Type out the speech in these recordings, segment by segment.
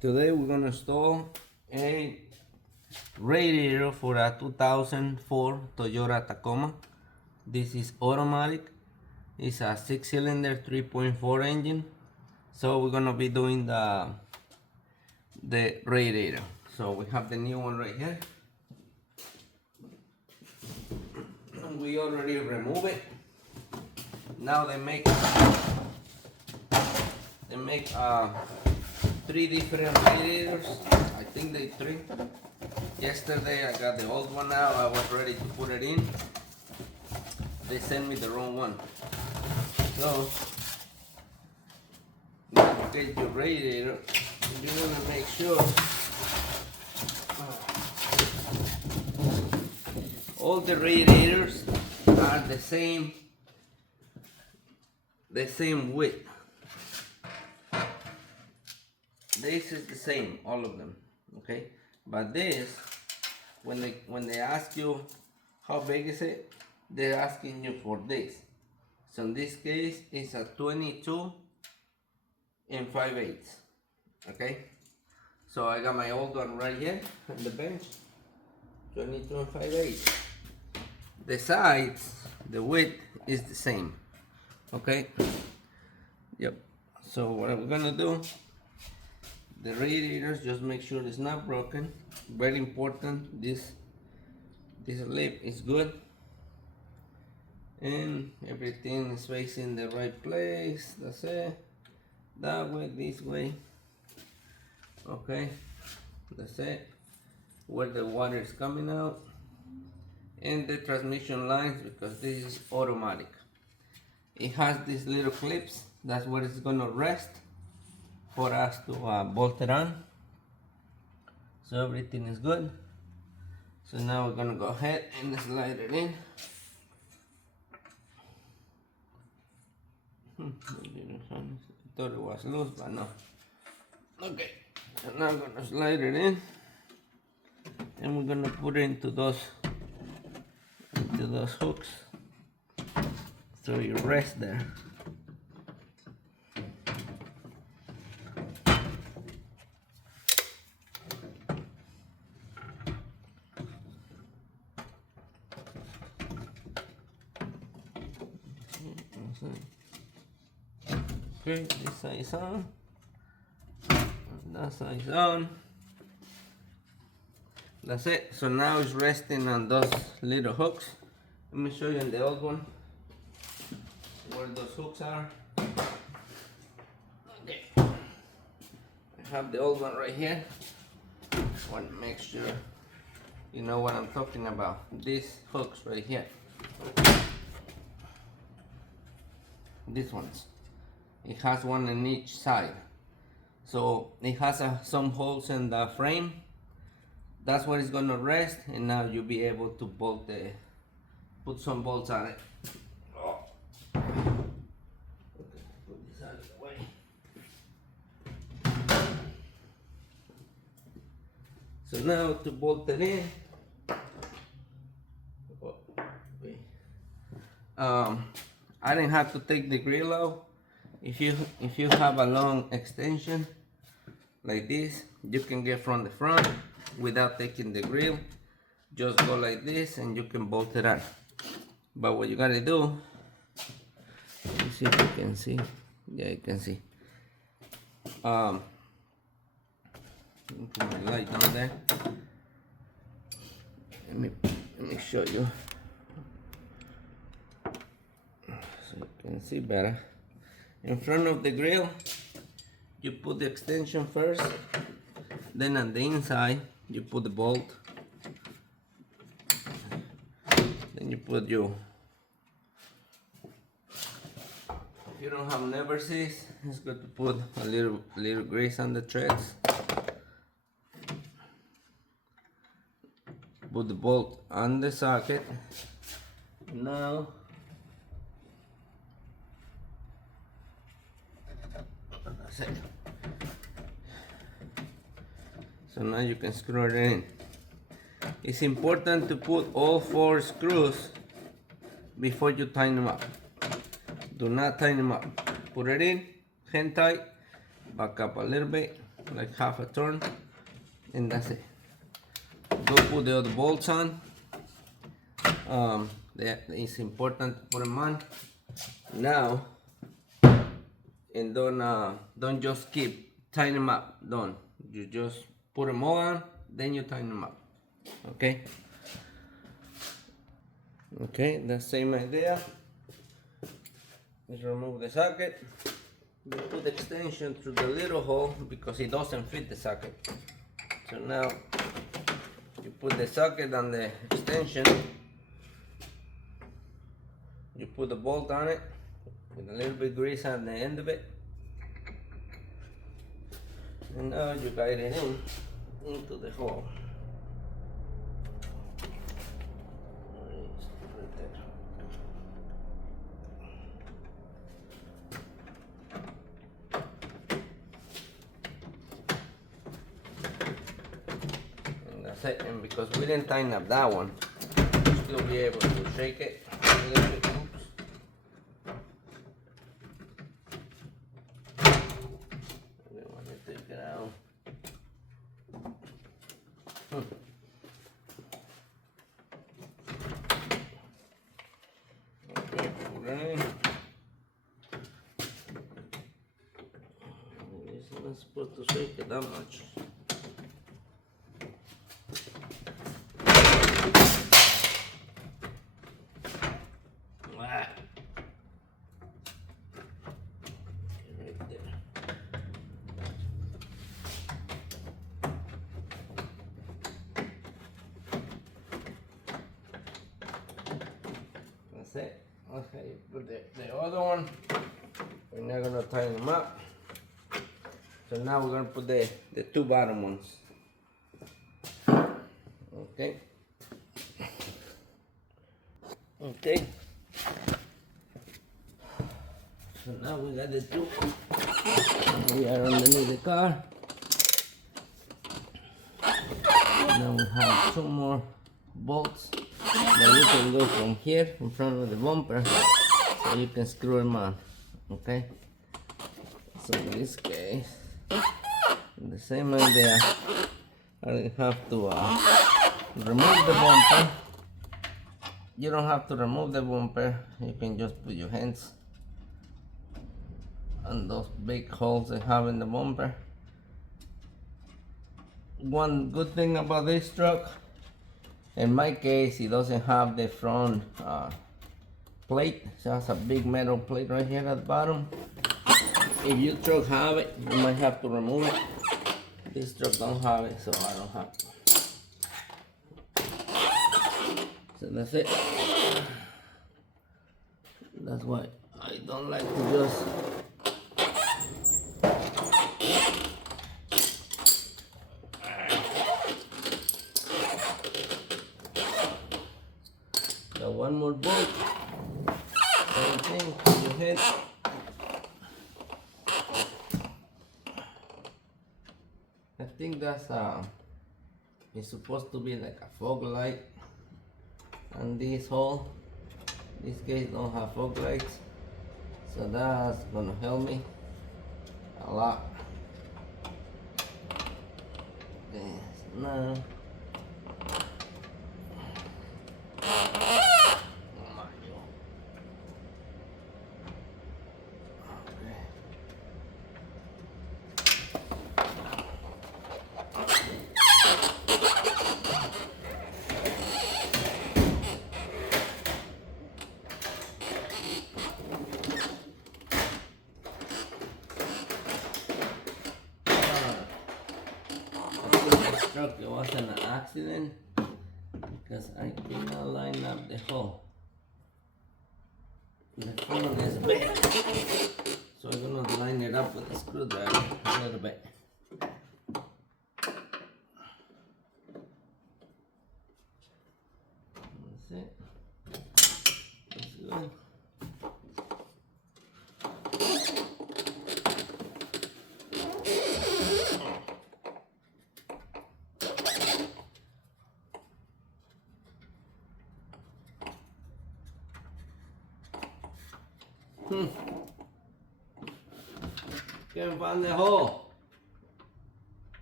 Today we're gonna install a radiator for a 2004 Toyota Tacoma. This is automatic. It's a 6-cylinder 3.4 engine. So we're gonna be doing the radiator. So we have the new one right here. And we already removed it. Now they make 3 different radiators. I think they 3. Yesterday I got the old one out. I was ready to put it in. They sent me the wrong one. So when you get your radiator, you want to make sure all the radiators are the same width. This is the same, all of them, okay? But this, when they ask you how big is it, they're asking you for this. So in this case, it's a 22 and 5/8, okay? So I got my old one right here on the bench, 22 and 5/8. The sides, the width is the same, okay? Yep. So what we're gonna do, the radiators, just make sure it's not broken. Very important, this lip is good and everything is facing the right place. That's it. That way, this way. Okay, that's it. Where the water is coming out, and the transmission lines, because this is automatic. It has these little clips. That's where it's gonna rest for us to bolt it on. So everything is good. So now we're gonna go ahead and slide it in. I thought it was loose, but no. Okay, so now I'm gonna slide it in, and we're gonna put it into those hooks. So you rest there. Okay, this side is on, that side is on. That's it. So now it's resting on those little hooks. Let me show you in the old one where those hooks are. Okay, I have the old one right here. I want to make sure you know what I'm talking about. These hooks right here. These ones. It has one on each side. So it has some holes in the frame. That's where it's gonna rest, and now you'll be able to put some bolts on it. Oh. Okay, put this out of the way. So now to bolt it in, I didn't have to take the grill out. If you have a long extension like this, you can get from the front without taking the grill. Just go like this and you can bolt it on. But what you gotta do, let me see if you can see. Yeah, you can see. Let me put my light down there. Let me show you so you can see better. In front of the grill, you put the extension first, then on the inside you put the bolt, then you put your, if you don't have never sees, it's good to put a little grease on the threads. Put the bolt on the socket. Now that's it. So now you can screw it in. It's important to put all 4 screws before you tighten them up. Do not tighten them up. Put it in, hand tight, back up a little bit, like half a turn, and that's it. Go put the other bolts on. It's important to put them on now, and don't just keep tying them up. Don't. You just put them all on, then you tighten them up. Okay. Okay, the same idea. Just remove the socket. You put the extension through the little hole because it doesn't fit the socket. So now you put the socket on the extension. You put the bolt on it with a little bit of grease on the end of it. And now you guide it into the hole. Right there. And that's it. And because we didn't tighten up that one, you'll be able to shake it a little bit. Oops. We want to take it out. Okay, put it in. It's not supposed to shake it that much. That's it. Okay, put the other one. We're not gonna tighten them up. So now we're gonna put the two bottom ones. Okay. Okay. So now we got the two. We are underneath the car. Now we have two more bolts that you can go from here in front of the bumper, so you can screw them on. Okay. So in this case, the same idea. I have to remove the bumper. You don't have to remove the bumper. You can just put your hands on those big holes they have in the bumper. One good thing about this truck, in my case, it doesn't have the front plate. It has a big metal plate right here at the bottom. If your truck have it, you might have to remove it. This truck don't have it, so I don't have to. So that's it. That's why I don't like to just got one more bolt. Same thing, put your head. I think that's it's supposed to be like a fog light on this hole. This case don't have fog lights, so that's gonna help me a lot. Okay, so now it wasn't an accident because I did not line up the hole. The front is big, so I'm gonna line it up with a screwdriver a little bit. That's it. That's good. Can't find the hole.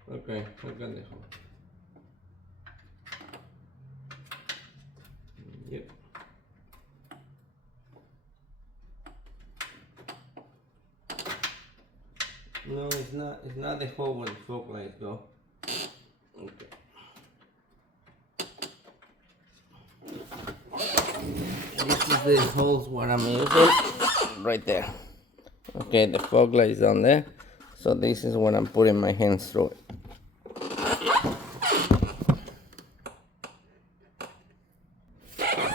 Okay, look at the hole. Yep. No, it's not. It's not the hole where the fog lights go. Okay. This is the holes what I'm using right there. Okay, the fog light is on there. So this is what I'm putting my hands through it.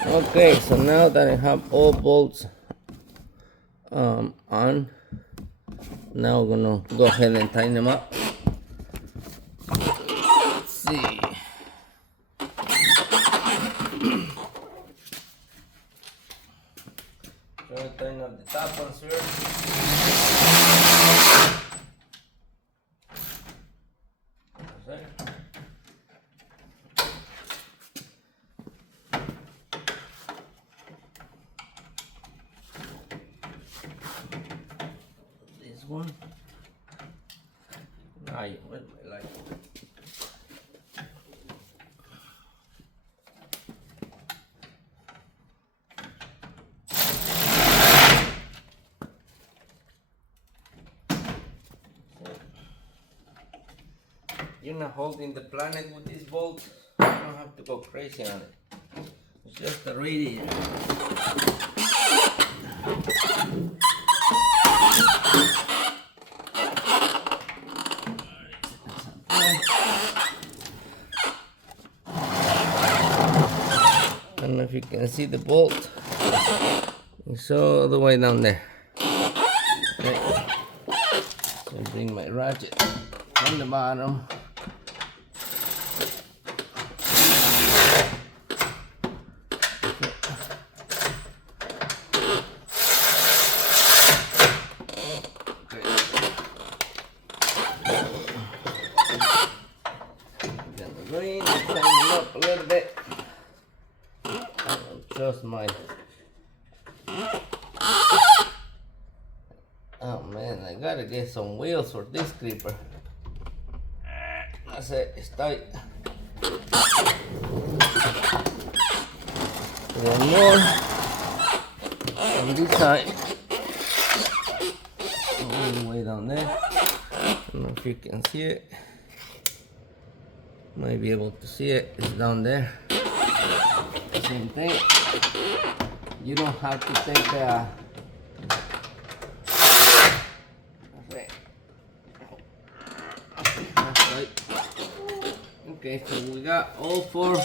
Okay, so now that I have all bolts on, now we're gonna go ahead and tighten them up. Let's see. Try to tighten up the top ones first. This one. Where's my light? You're not holding the planet with these bolts. You don't have to go crazy on it. It's just a radiator. I don't know if you can see the bolt. It's all the way down there. Okay. So I bring my ratchet on the bottom. Green, tighten it up a little bit. I don't trust mine. Oh man, I gotta get some wheels for this clipper. That's it, it's tight. One more on this side. All the way down there. I don't know if you can see it. Might be able to see it. It's down there. Same thing. You don't have to take a. That's right. Okay, so we got all 4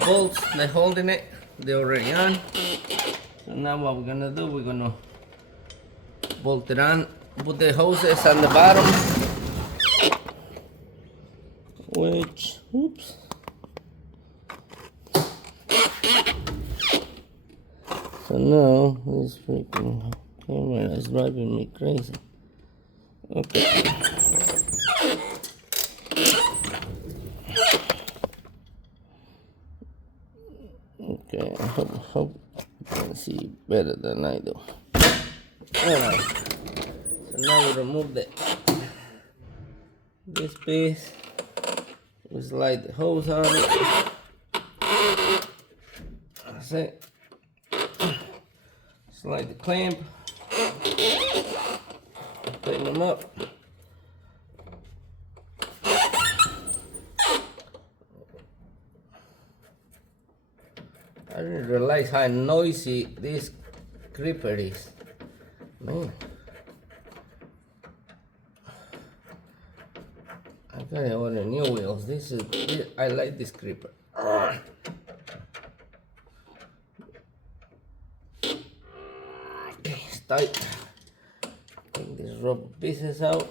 bolts that holding it. They're already on. So now what we're gonna do? We're gonna bolt it on. Put the hoses on the bottom. Which, oops. So now this freaking camera is driving me crazy. Okay. Okay, I hope you can see better than I do. Alright. So now we remove this piece. We slide the hose on it. That's it. Slide the clamp. Tighten them up. I didn't realize how noisy this gripper is. Man. I gotta order new wheels. I like this gripper. Okay, it's tight. Take these rubber pieces out.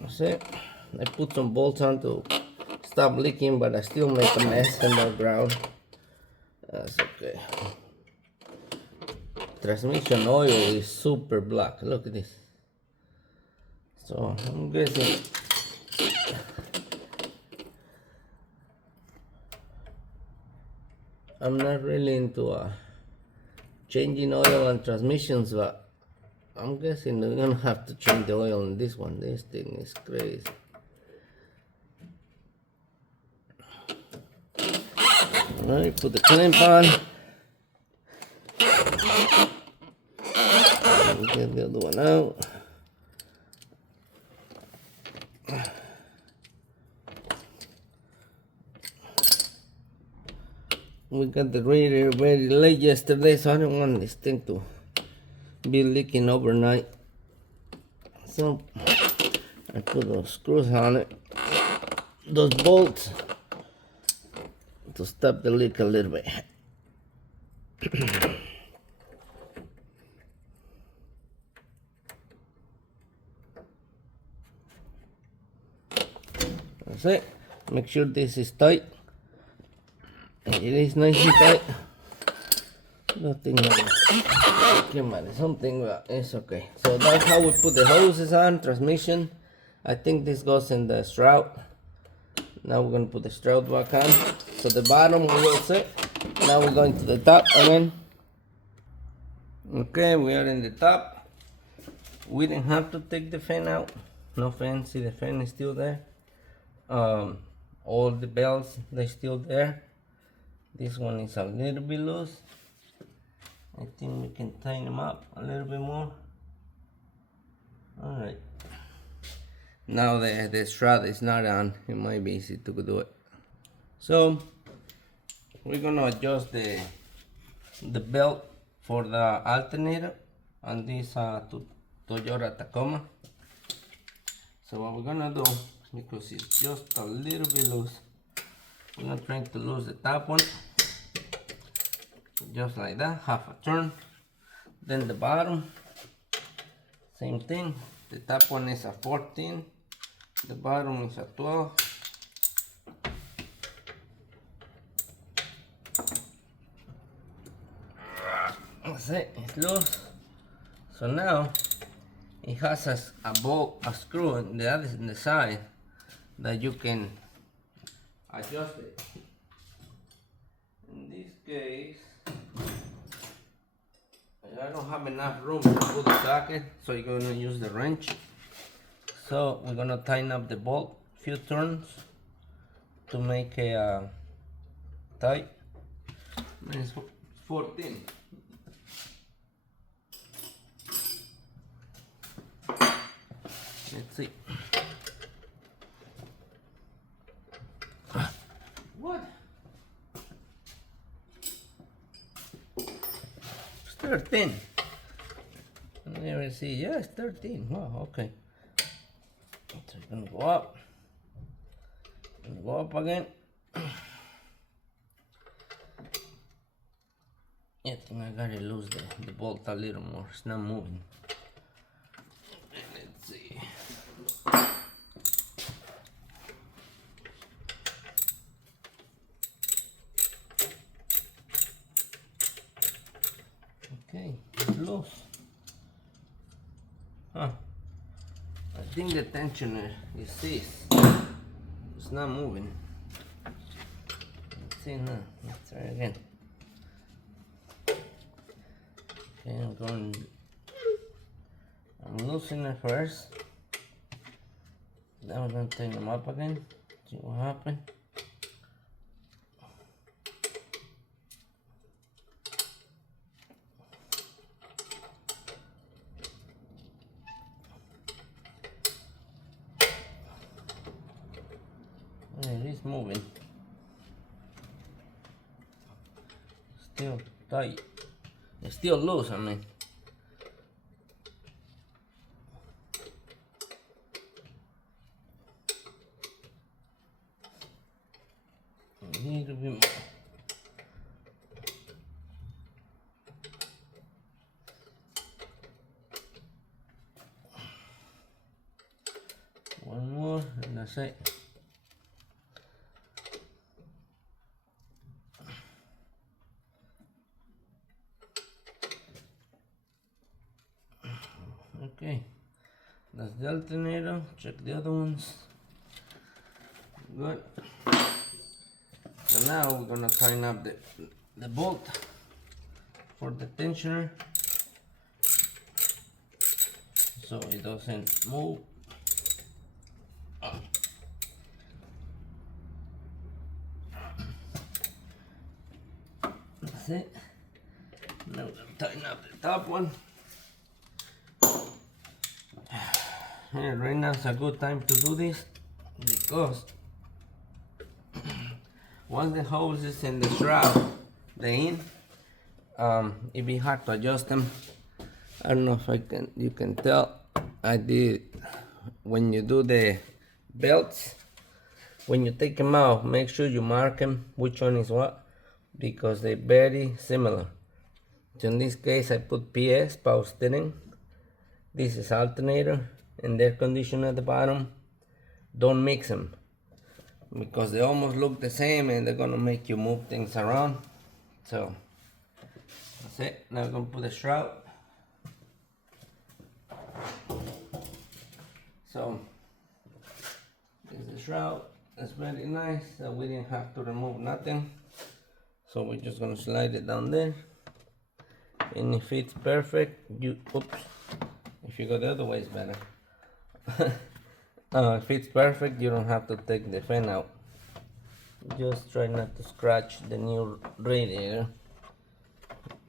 That's it. I put some bolts on to stop leaking, but I still make a mess in the ground. That's okay. Transmission oil is super black. Look at this. So I'm guessing I'm not really into changing oil and transmissions, but I'm guessing we're gonna have to change the oil in this one. This thing is crazy. Alright, put the clamp on. Get the other one out. We got the radiator very late yesterday, so I don't want this thing to be leaking overnight. So I put those screws on it, those bolts, to stop the leak a little bit. That's it. Make sure this is tight. It is nice and tight. Nothing like something, but it's okay. So that's how we put the hoses on, transmission. I think this goes in the shroud. Now we're gonna put the shroud back on. So the bottom we will set. Now we're going to the top again. Okay, we are in the top. We didn't have to take the fan out. No fan, see the fan is still there. All the belts, they're still there. This one is a little bit loose. I think we can tighten them up a little bit more. Alright. Now the shroud is not on. It might be easy to do it. So we're gonna adjust the belt for the alternator on this Toyota Tacoma. So what we're gonna do, because it's just a little bit loose, we're gonna try to lose the top one. Just like that, half a turn. Then the bottom, same thing. The top one is a 14, the bottom is a 12. That's it, it's loose. So now it has a bolt, a screw on the side that you can adjust it. In this case, I don't have enough room to put the socket, so you're gonna use the wrench. So we're gonna tighten up the bolt a few turns to make a tight. It's 14. Let's see. What? It's 13. Let me see. Yeah, it's 13. Wow, okay. So it's gonna go up. And go up again. Yeah, I think I gotta lose the bolt a little more. It's not moving. Let's see. Okay, it's loose. Huh. I think the tensioner is this. It's not moving. Let's see now. Let's try again. Okay, I'm loosening it first. Then we're going to tighten them up again. See what happened. It is moving. Still tight. It's still loose, I mean. A little bit more. One more, and that's it. Okay, that's the alternator. Check the other ones. Good. So now we're gonna tighten up the bolt for the tensioner. so it doesn't move. That's it. Now we're gonna tighten up the top one. And right now is a good time to do this because once the hose is in the shroud, it'd be hard to adjust them. I don't know if you can tell. I did, when you do the belts, when you take them out, make sure you mark them, which one is what, because they're very similar. So in this case, I put PS, power steering. This is alternator and air conditioner at the bottom. Don't mix them because they almost look the same and they're gonna make you move things around. So that's it. Now I'm gonna put a shroud. So this is the shroud. That's very nice. So we didn't have to remove nothing. So we're just gonna slide it down there. And if it's perfect, if you go the other way, it's better. If it's perfect, you don't have to take the fan out. Just try not to scratch the new radiator.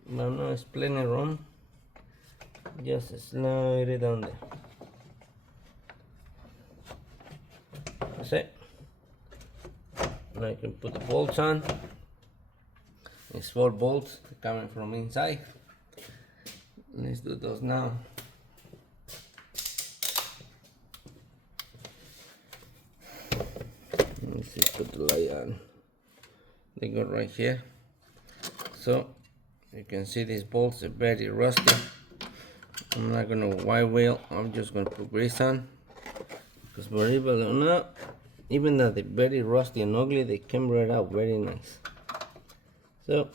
But no, it's plenty of room. Just slide it down there. That's it. Now you can put the bolts on. It's 4 bolts coming from inside. Let's do those now. Let's see, put the light on. They go right here. So you can see these bolts are very rusty. I'm not gonna white wheel. I'm just gonna put grease on, because believe it or not, even though they're very rusty and ugly, they came right out very nice. So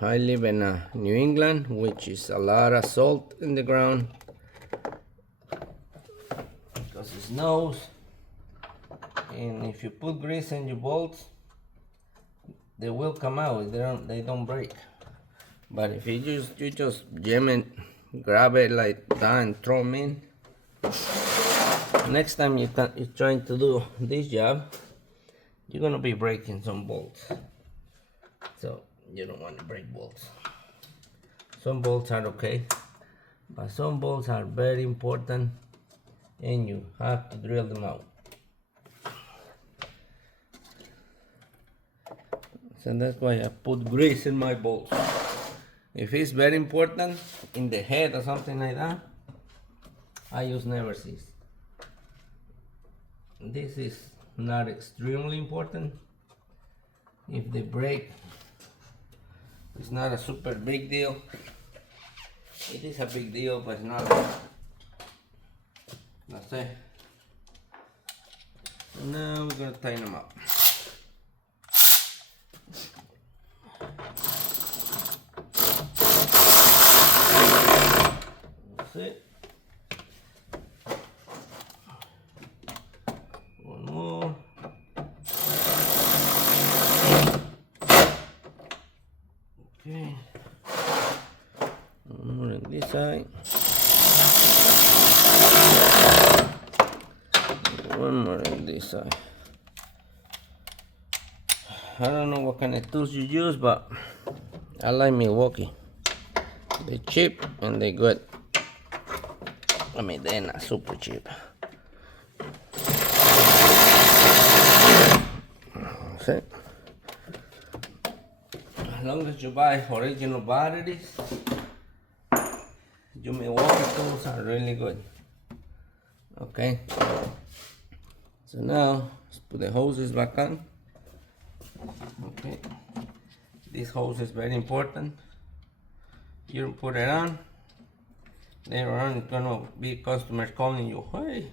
I live in New England, which is a lot of salt in the ground because it snows. And if you put grease in your bolts, they will come out. They don't break. But if you just jam it, grab it like that and throw them in. Next time you're trying to do this job, you're gonna be breaking some bolts. So you don't want to break bolts. Some bolts are okay, but some bolts are very important and you have to drill them out. So that's why I put grease in my bolts. If it's very important in the head or something like that, I use never cease. This is not extremely important. If they break, it's not a super big deal. It is a big deal, but it's not. That's it. Now we're gonna tighten them up. That's it. One more. Okay. One more on this side. One more on this side. I don't know what kind of tools you use, but I like Milwaukee. They're cheap and they're good. I mean, they're not super cheap. That's it. As long as you buy original batteries, your Milwaukee tools are really good. Okay. So now let's put the hoses back on. Okay. This hose is very important. You put it on. Later on, it's gonna be customers calling you, "Hey,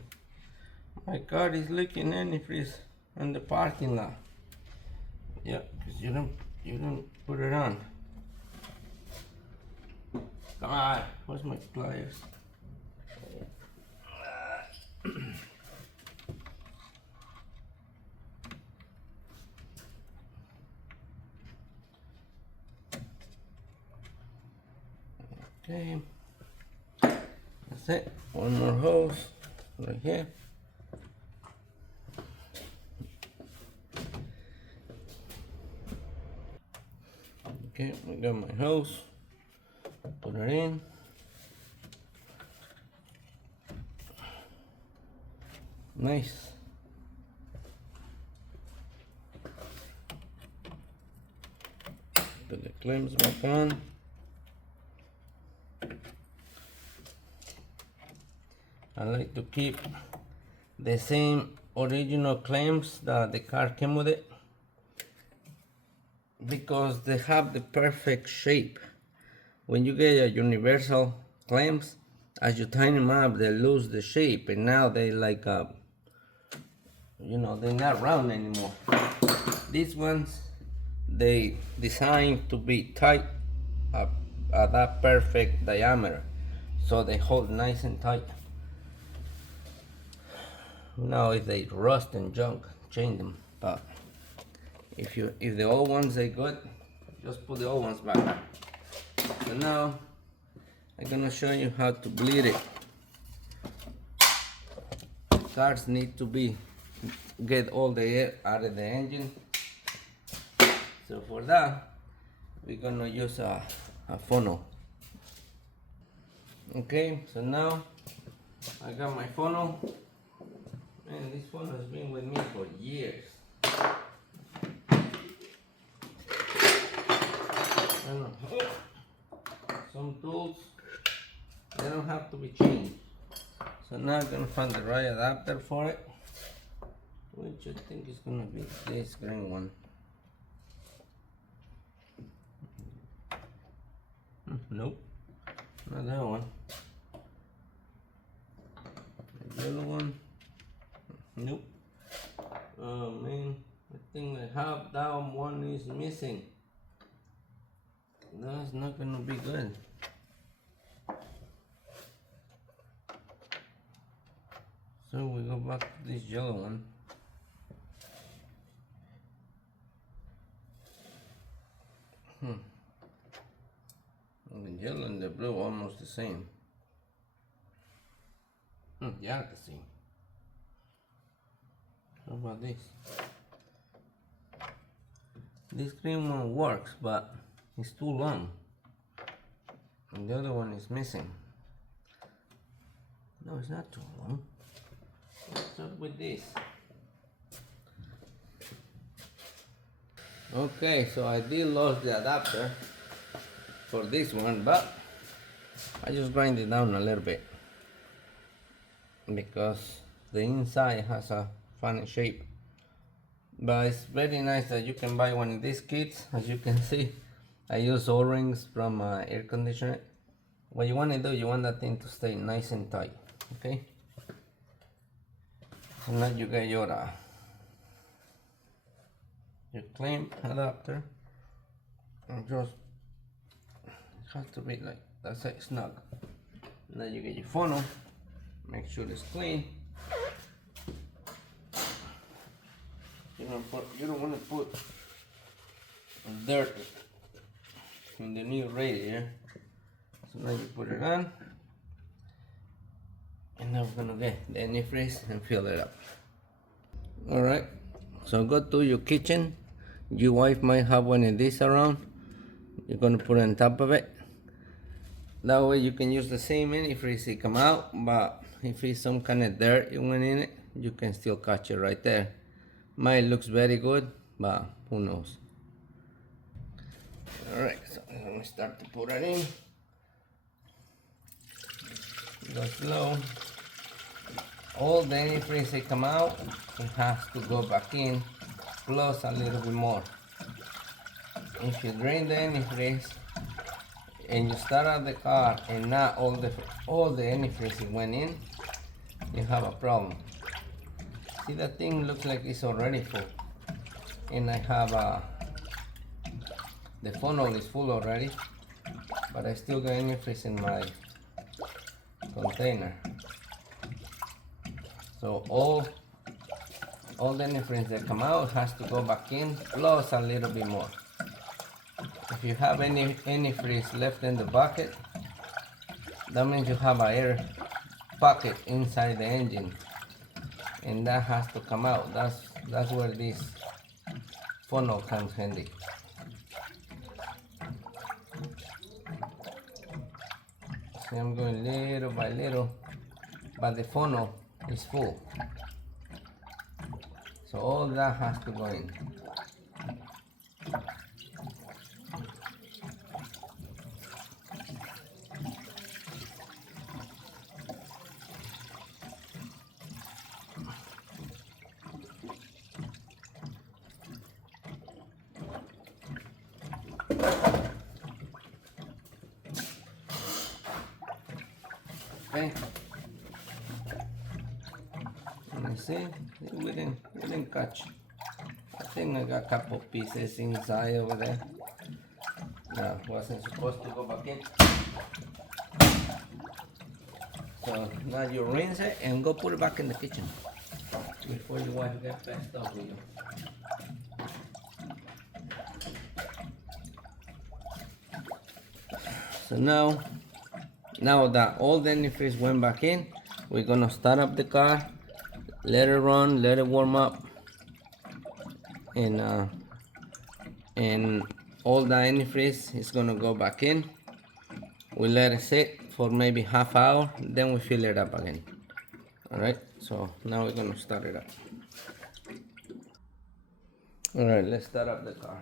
my car is leaking antifreeze in the parking lot." Yeah, because you don't put it on. Come on, where's my pliers? Okay, that's it. One more hose right here. Okay, I got my hose. Put it in. Nice. Put the clamps back on. I like to keep the same original clamps that the car came with it, because they have the perfect shape. When you get a universal clamps, as you tighten them up, they lose the shape, and now they like they're not round anymore. These ones, they designed to be tight at that perfect diameter, so they hold nice and tight. Now if they rust and junk, change them, but if the old ones are good, just put the old ones back. So now I'm gonna show you how to bleed it. Cars need to get all the air out of the engine. So for that, we're gonna use a funnel. Okay, so now I got my funnel. Man, this funnel has been with me for years. Some tools, they don't have to be changed. So now I'm gonna find the right adapter for it, which I think is gonna be this green one. Nope, not that one. The yellow one. Nope. Oh man, I think I have that one is missing. That's not gonna be good. So we go back to this yellow one. The yellow and the blue are almost the same. They are the same. How about this? This green one works, but it's too long. And the other one is missing. No, it's not too long. What's up with this? Okay, so I did lose the adapter for this one, but I just grind it down a little bit because the inside has a funny shape. But it's very nice that you can buy one of these kits. As you can see, I use O-rings from air conditioner. What you want to do, you want that thing to stay nice and tight, okay? So now you get your clamp adapter, and just it has to be like that side snug. Now you get your funnel, make sure it's clean. You don't want to put dirt in the new radiator. So now you put it on, and now we're gonna get the antifreeze and fill it up. Alright, so go to your kitchen. Your wife might have one of these around. You're gonna put it on top of it. That way you can use the same antifreeze it come out, but if it's some kind of dirt you went in it, you can still catch it right there. Mine looks very good, but who knows. Alright, so I'm gonna start to put it in. Go slow. All the antifreeze that come out, it has to go back in, plus a little bit more. If you drain the antifreeze and you start out the car and not all the antifreeze went in, you have a problem. See, that thing looks like it's already full, and I have the funnel is full already, but I still got antifreeze in my container. So all the antifreeze that come out has to go back in, plus a little bit more. If you have any antifreeze left in the bucket, that means you have an air pocket inside the engine, and that has to come out. That's where this funnel comes handy. See, I'm going little by little, but the funnel is full, so all that has to go in. Okay. Let me see. We didn't catch. I think I got a couple pieces inside over there. No, wasn't supposed to go back in. So now you rinse it and go put it back in the kitchen before your wife gets pissed off with you. So now that all the antifreeze went back in, we're gonna start up the car, let it run, let it warm up, and all the antifreeze is gonna go back in. We let it sit for maybe half hour, then we fill it up again. All right, so now we're gonna start it up. All right, let's start up the car.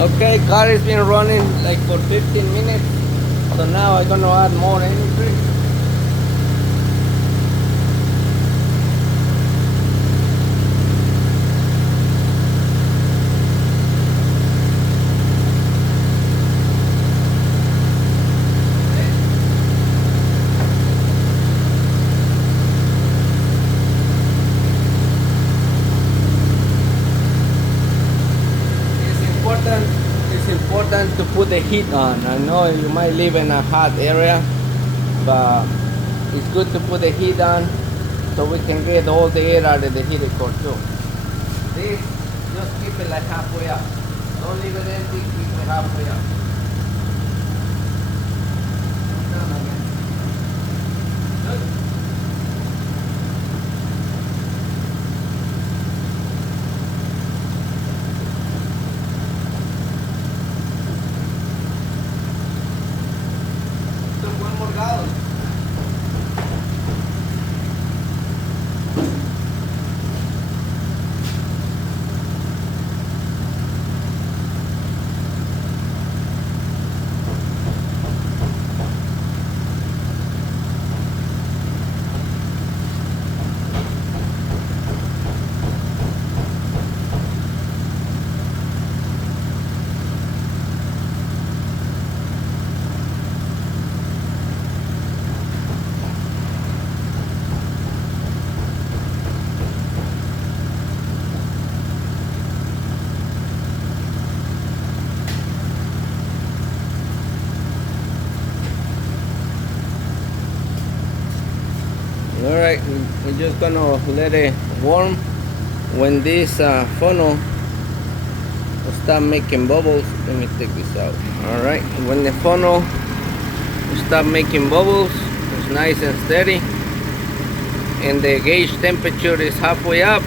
Okay, car has been running like for 15 minutes, so now I'm gonna add more antifreeze. It's important to put the heat on. I know you might live in a hot area, but it's good to put the heat on so we can get all the air out of the heater core too. This, just keep it like halfway up. Don't leave it empty, keep it halfway up. Down again. Good. One more gallon. Alright, we're just gonna let it warm when this funnel will start making bubbles, let me take this out. All right, when the funnel will start making bubbles, it's nice and steady, and the gauge temperature is halfway up.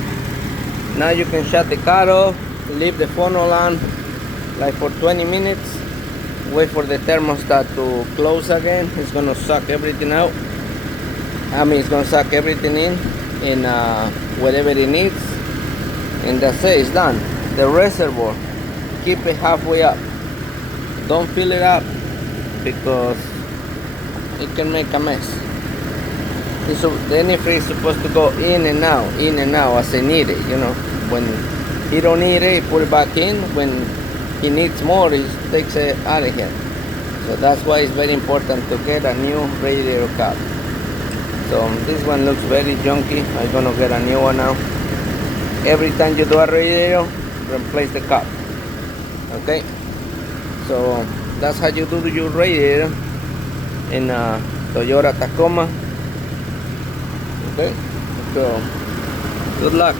Now you can shut the car off, leave the funnel on like for 20 minutes, wait for the thermostat to close again. It's gonna suck everything out. It's gonna suck everything in whatever it needs, and that's it, it's done. The reservoir, keep it halfway up. Don't fill it up because it can make a mess. The antifreeze is supposed to go in and out as I need it. You know, when he don't need it, put it back in. When he needs more, he takes it out again. So that's why it's very important to get a new radiator cap. So this one looks very junky. I'm gonna get a new one now. Every time you do a radiator, replace the cap. Okay, so that's how you do your radiator in Toyota Tacoma. Okay, so good luck.